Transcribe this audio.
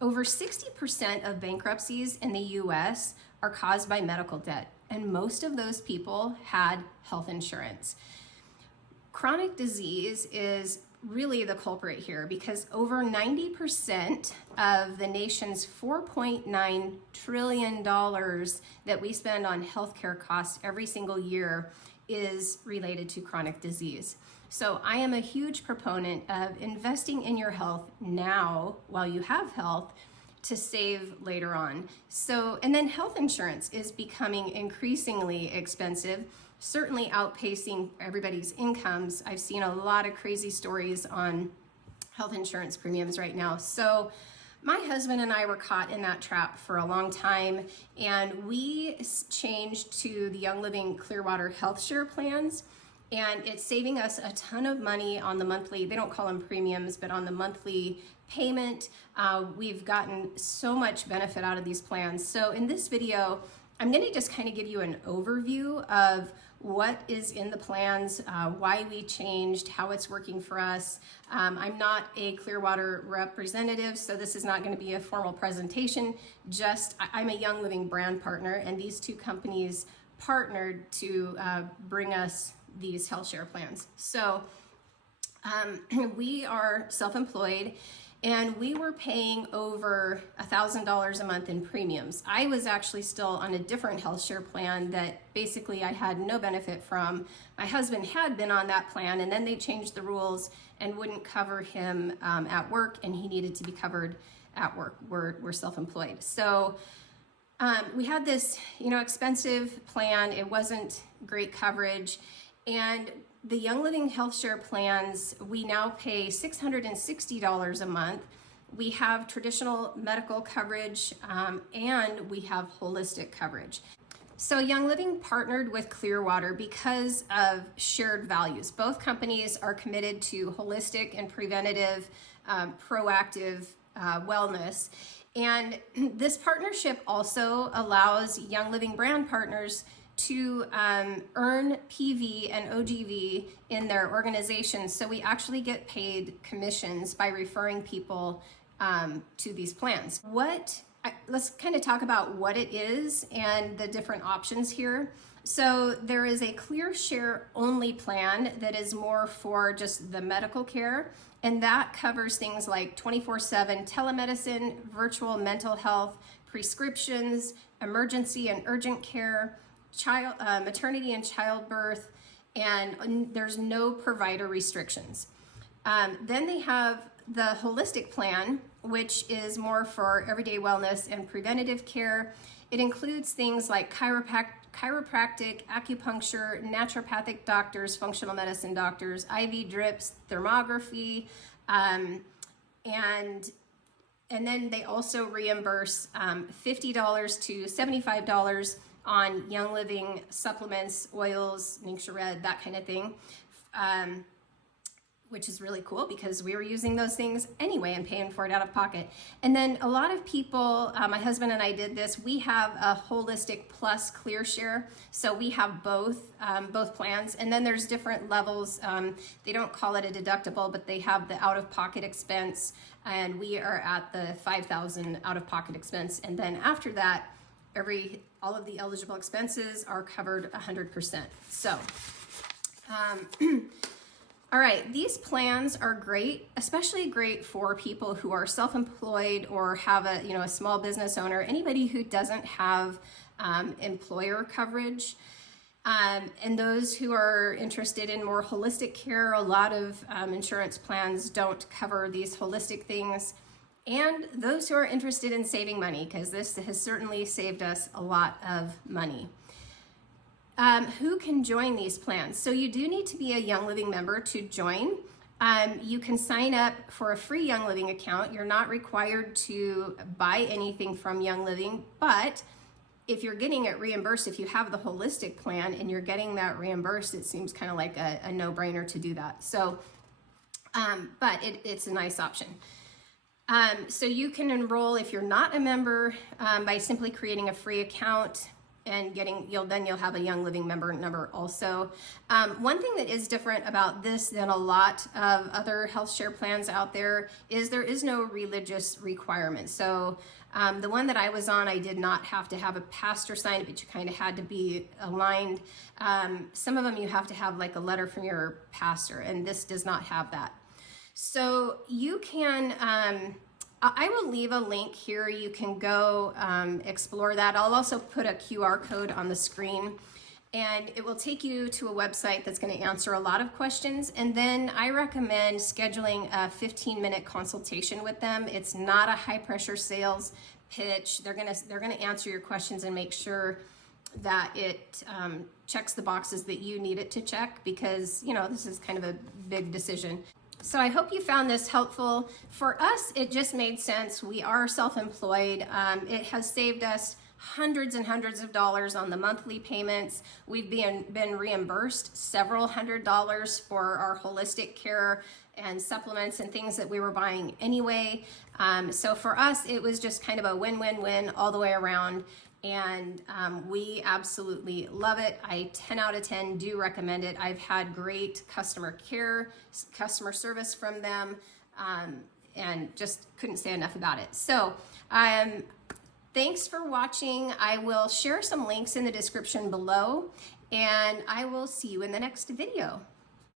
Over 60% of bankruptcies in the US are caused by medical debt, and most of those people had health insurance. Chronic disease is really the culprit here because over 90% of the nation's $4.9 trillion that we spend on healthcare costs every single year is related to chronic disease. So I am a huge proponent of investing in your health now while you have health to save later on. So, and then health insurance is becoming increasingly expensive, certainly outpacing everybody's incomes. I've seen a lot of crazy stories on health insurance premiums right now. So my husband and I were caught in that trap for a long time, and we changed to the Young Living ClearWater Health Share plans, and it's saving us a ton of money on the monthly, they don't call them premiums, but on the monthly payment. We've gotten so much benefit out of these plans. So in this video, I'm going to just kind of give you an overview of what is in the plans, why we changed, how it's working for us. I'm not a ClearWater representative, so this is not going to be a formal presentation. Just I'm a Young Living brand partner, and these two companies partnered to bring us these health share plans. So we are self-employed, and we were paying over $1,000 a month in premiums. I was actually still on a different health share plan that basically I had no benefit from. My husband had been on that plan, and then they changed the rules and wouldn't cover him at work, and he needed to be covered at work. We're self-employed. So we had this, expensive plan. It wasn't great coverage. And the Young Living Health Share plans, we now pay $660 a month. We have traditional medical coverage, and we have holistic coverage. So Young Living partnered with ClearWater because of shared values. Both companies are committed to holistic and preventative, proactive wellness. And this partnership also allows Young Living brand partners to earn PV and OGV in their organizations. So we actually get paid commissions by referring people to these plans. Let's kind of talk about what it is and the different options here. So there is a ClearShare only plan that is more for just the medical care, and that covers things like 24/7 telemedicine, virtual mental health, prescriptions, emergency and urgent care, maternity and childbirth, and there's no provider restrictions. Then they have the holistic plan, which is more for everyday wellness and preventative care. It includes things like chiropractic, acupuncture, naturopathic doctors, functional medicine doctors, IV drips, thermography, and then they also reimburse $50 to $75 on Young Living supplements, oils, Ningxia Red, that kind of thing, which is really cool because we were using those things anyway and paying for it out of pocket. And then a lot of people, my husband and I did this, we have a holistic plus ClearShare, so we have both plans, and then there's different levels. They don't call it a deductible, but they have the out-of-pocket expense, and we are at the $5,000 out-of-pocket expense, and then after that, all of the eligible expenses are covered 100%. So, all right, these plans are great, especially great for people who are self-employed or have a small business owner, anybody who doesn't have employer coverage. And those who are interested in more holistic care, a lot of insurance plans don't cover these holistic things. And those who are interested in saving money, because this has certainly saved us a lot of money. Who can join these plans? So you do need to be a Young Living member to join. You can sign up for a free Young Living account. You're not required to buy anything from Young Living, but if you're getting it reimbursed, if you have the holistic plan and you're getting that reimbursed, it seems kind of like a no-brainer to do that. So, but it's a nice option. So you can enroll if you're not a member by simply creating a free account. and you'll have a Young Living member number also. One thing that is different about this than a lot of other health share plans out there is no religious requirement. So the one that I was on, I did not have to have a pastor sign it, but you kind of had to be aligned. Some of them you have to have like a letter from your pastor, and this does not have that. So you can, I will leave a link here. You can go explore that. I'll also put a QR code on the screen, and it will take you to a website that's going to answer a lot of questions. And then I recommend scheduling a 15-minute consultation with them. It's not a high-pressure sales pitch. They're going to answer your questions and make sure that it checks the boxes that you need it to check, because this is kind of a big decision. So I hope you found this helpful. For us, it just made sense. We are self-employed. It has saved us hundreds and hundreds of dollars on the monthly payments. We've been reimbursed several $100s for our holistic care and supplements and things that we were buying anyway. So for us, it was just kind of a win-win-win all the way around. And we absolutely love it. I 10 out of 10 do recommend it. I've had great customer service from them, and just couldn't say enough about it. So thanks for watching. I will share some links in the description below, and I will see you in the next video.